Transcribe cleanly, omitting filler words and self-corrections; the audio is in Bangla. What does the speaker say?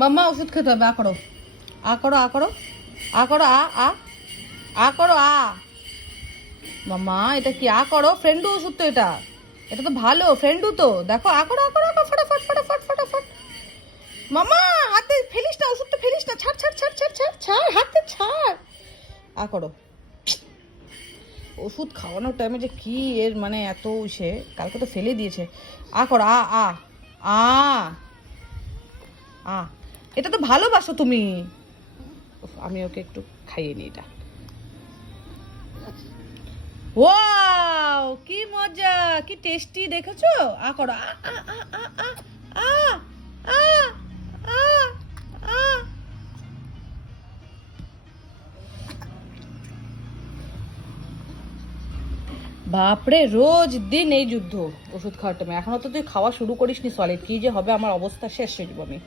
মাম্মা ওষুধ খেতে হবে। আ করো, আ করো, আ করো, আ করো, আ আ আ করো, আ। মাম্মা এটা কি? আ করো, ফ্রেন্ডু ওষুধ তো এটা। এটা তো ভালো, ফ্রেন্ডু তো। দেখো, আ করো, আ করো, আ করো, ফটাফট ফটাফট ফটাফট। মামা হাতে ফেলিস না, ওষুধটা ফেলিস না, ছাড় ছাড় ছাড় ছাড় ছাড় ছাড়, হাতে ছাড়। আ করো। ওষুধ খাওয়ানোর টাইমে যে কি এর মানে এত সে, কালকে তো ফেলে দিয়েছে। আ করো, আ আ আ আ। এটা তো ভালোবাসো তুমি। উফ, আমি ওকে একটু খাইয়ে নিই এটা। ওয়াও কি মজা, কি টেস্টি, দেখেছো? আ করো, আ আ আ আ আ আ আ আ আ। বাপরে, রোজ দিন এই যুদ্ধ ওষুধ খাওয়ার টাইমে। এখনো তো তুই খাওয়া শুরু করিসনি সলিড, কি যে হবে আমার অবস্থা, শেষ হয়ে যাবো আমি।